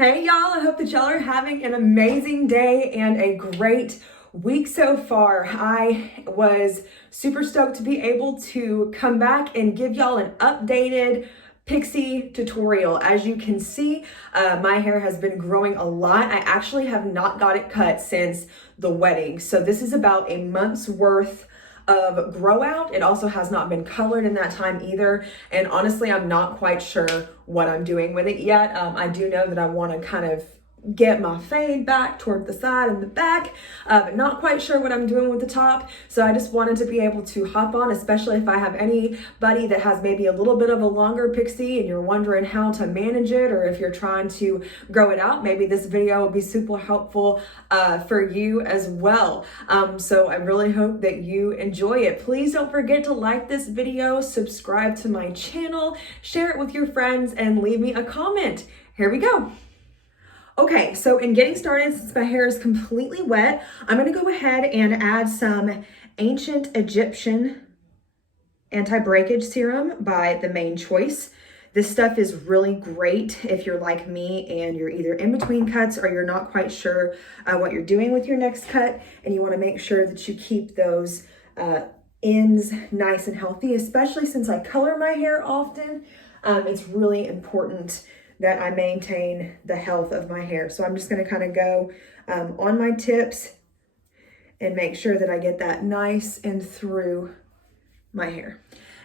Hey y'all, I hope that y'all are having an amazing day and a great week so far. I was super stoked to be able to come back and give y'all an updated Pixie tutorial. As you can see, my hair has been growing a lot. I actually have not got it cut since the wedding. So this is about a month's worth of grow out. It also has not been colored in that time either. And honestly, I'm not quite sure what I'm doing with it yet. I do know that I want to kind of get my fade back toward the side and the back, but not quite sure what I'm doing with the top. So I just wanted to be able to hop on, especially if I have anybody that has maybe a little bit of a longer pixie and you're wondering how to manage it, or if you're trying to grow it out, maybe this video will be super helpful for you as well. So I really hope that you enjoy it. Please don't forget to like this video, subscribe to my channel, share it with your friends, and leave me a comment. Here we go. Okay, so in getting started, since my hair is completely wet, I'm going to go ahead and add some Ancient Egyptian Anti-Breakage Serum by The Main Choice. This stuff is really great if you're like me and you're either in between cuts or you're not quite sure what you're doing with your next cut, and you want to make sure that you keep those ends nice and healthy, especially since I color my hair often. It's really important that I maintain the health of my hair. So I'm just gonna kind of go on my tips and make sure that I get that nice and through my hair.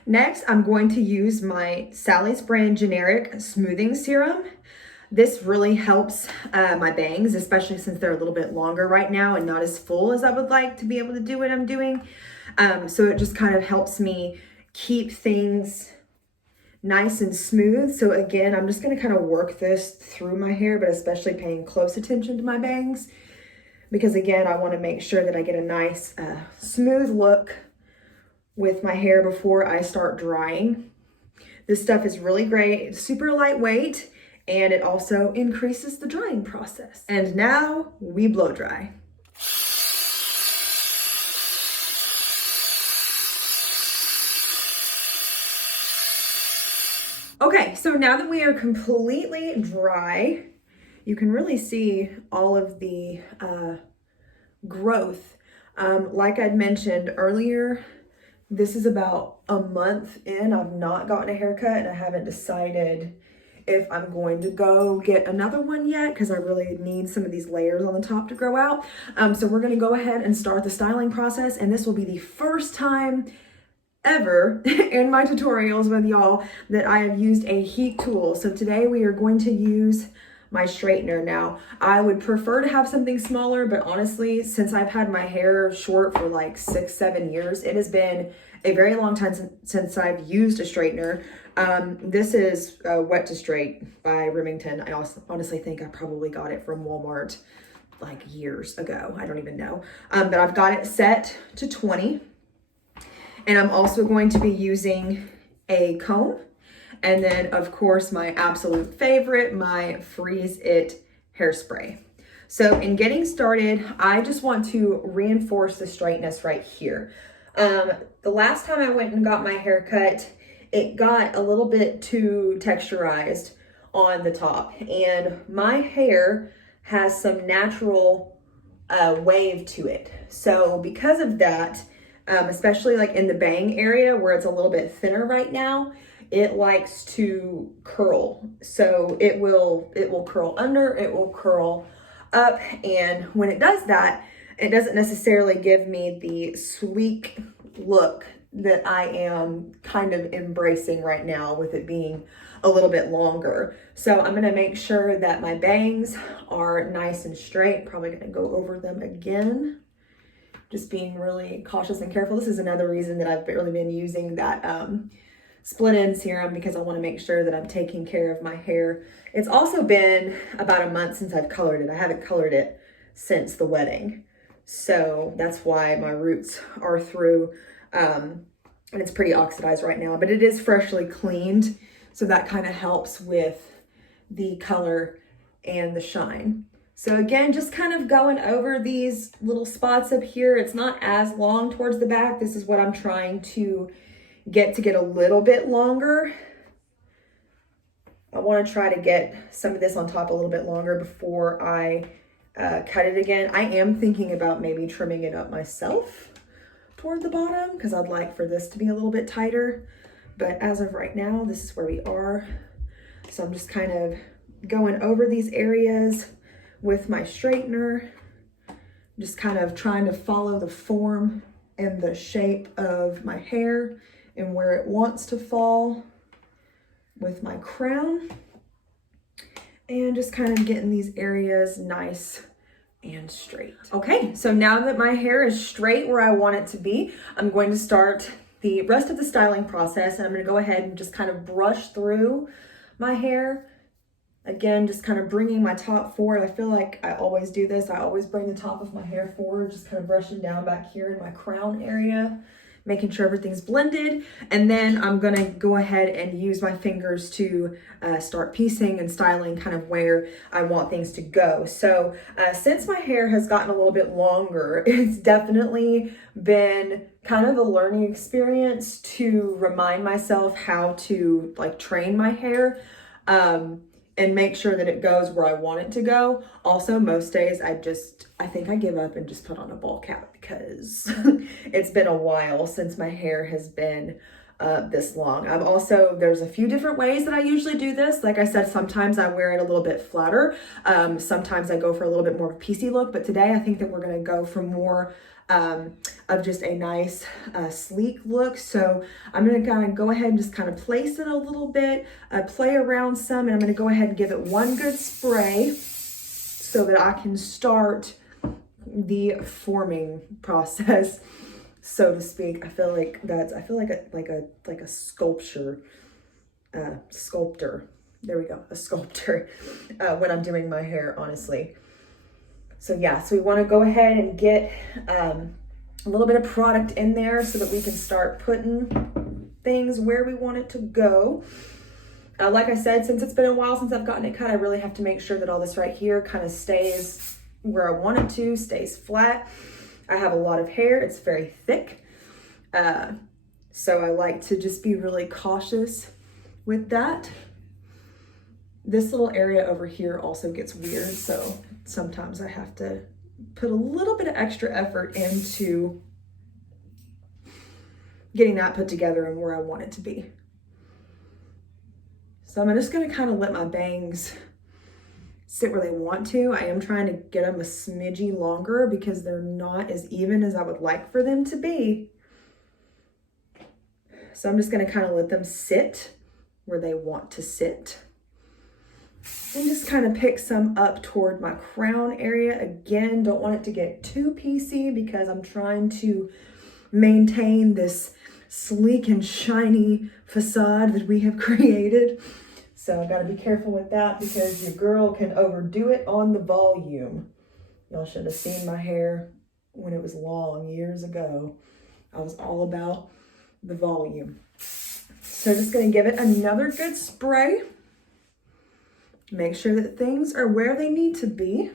Next, I'm going to use my Sally's brand generic smoothing serum. This really helps my bangs, especially since they're a little bit longer right now and not as full as I would like to be able to do what I'm doing. So it just kind of helps me keep things nice and smooth. So again, I'm just going to kind of work this through my hair, but especially paying close attention to my bangs, because again, I want to make sure that I get a nice smooth look with my hair before I start drying. This stuff is really great. It's super lightweight, and it also increases the drying process. And now we blow dry. Okay, so now that we are completely dry, you can really see all of the growth. Like I'd mentioned earlier, this is about a month in. I've not gotten a haircut, and I haven't decided if I'm going to go get another one yet, because I really need some of these layers on the top to grow out. So we're gonna go ahead and start the styling process, and this will be the first time ever in my tutorials with y'all that I have used a heat tool. So today we are going to use my straightener. Now, I would prefer to have something smaller, but honestly, since I've had my hair short for like 6-7 years, it has been a very long time since I've used a straightener. This is Wet to Straight by Remington. I honestly think I probably got it from Walmart like years ago. I don't even know. But I've got it set to 20. And I'm also going to be using a comb. And then, of course, my absolute favorite, my Freeze It hairspray. So in getting started, I just want to reinforce the straightness right here. The last time I went and got my hair cut, it got a little bit too texturized on the top. And my hair has some natural wave to it. So because of that, especially like in the bang area where it's a little bit thinner right now, it likes to curl. So it will curl under, it will curl up. And when it does that, it doesn't necessarily give me the sleek look that I am kind of embracing right now with it being a little bit longer. So I'm gonna make sure that my bangs are nice and straight. Probably gonna go over them again, just being really cautious and careful. This is another reason that I've really been using that split end serum, because I want to make sure that I'm taking care of my hair. It's also been about a month since I've colored it. I haven't colored it since the wedding. So that's why my roots are through, and it's pretty oxidized right now, but it is freshly cleaned. So that kind of helps with the color and the shine. So again, just kind of going over these little spots up here. It's not as long towards the back. This is what I'm trying to get a little bit longer. I want to try to get some of this on top a little bit longer before I cut it again. I am thinking about maybe trimming it up myself toward the bottom because I'd like for this to be a little bit tighter. But as of right now, this is where we are. So I'm just kind of going over these areas with my straightener, just kind of trying to follow the form and the shape of my hair and where it wants to fall with my crown, and just kind of getting these areas nice and straight. Okay, so now that my hair is straight where I want it to be, I'm going to start the rest of the styling process, and I'm going to go ahead and just kind of brush through my hair. Again, just kind of bringing my top forward. I feel like I always do this. I always bring the top of my hair forward, just kind of brushing down back here in my crown area, making sure everything's blended. And then I'm gonna go ahead and use my fingers to start piecing and styling kind of where I want things to go. So since my hair has gotten a little bit longer, it's definitely been kind of a learning experience to remind myself how to like train my hair. And make sure that it goes where I want it to go. Also, most days I think I give up and just put on a ball cap because it's been a while since my hair has been this long. There's a few different ways that I usually do this. Like I said, sometimes I wear it a little bit flatter. Sometimes I go for a little bit more of a piecey look, but today I think that we're gonna go for more of just a nice sleek look. So I'm gonna kind of go ahead and just kind of place it a little bit, play around some, and I'm gonna go ahead and give it one good spray so that I can start the forming process, so to speak. I feel like a sculpture, sculptor. There we go, a sculptor when I'm doing my hair, honestly. So yeah, so we want to go ahead and get a little bit of product in there so that we can start putting things where we want it to go. Like I said, since it's been a while since I've gotten it cut, I really have to make sure that all this right here kind of stays where I want it to, stays flat. I have a lot of hair, it's very thick. So I like to just be really cautious with that. This little area over here also gets weird, so sometimes I have to put a little bit of extra effort into getting that put together and where I want it to be. So I'm just gonna kind of let my bangs sit where they want to. I am trying to get them a smidgy longer because they're not as even as I would like for them to be. So I'm just gonna kind of let them sit where they want to sit. And just kind of pick some up toward my crown area. Again, don't want it to get too piecey because I'm trying to maintain this sleek and shiny facade that we have created. So I gotta be careful with that because your girl can overdo it on the volume. Y'all should have seen my hair when it was long years ago. I was all about the volume. So just gonna give it another good spray. Make sure that things are where they need to be.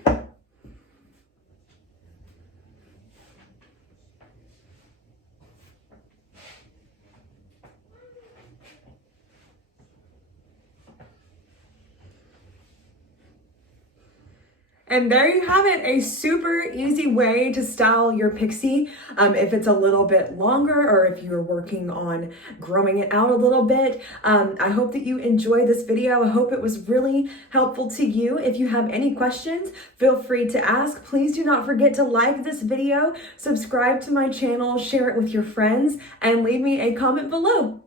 And there you have it, a super easy way to style your pixie. If it's a little bit longer or if you're working on growing it out a little bit. I hope that you enjoyed this video. I hope it was really helpful to you. If you have any questions, feel free to ask. Please do not forget to like this video, subscribe to my channel, share it with your friends, and leave me a comment below.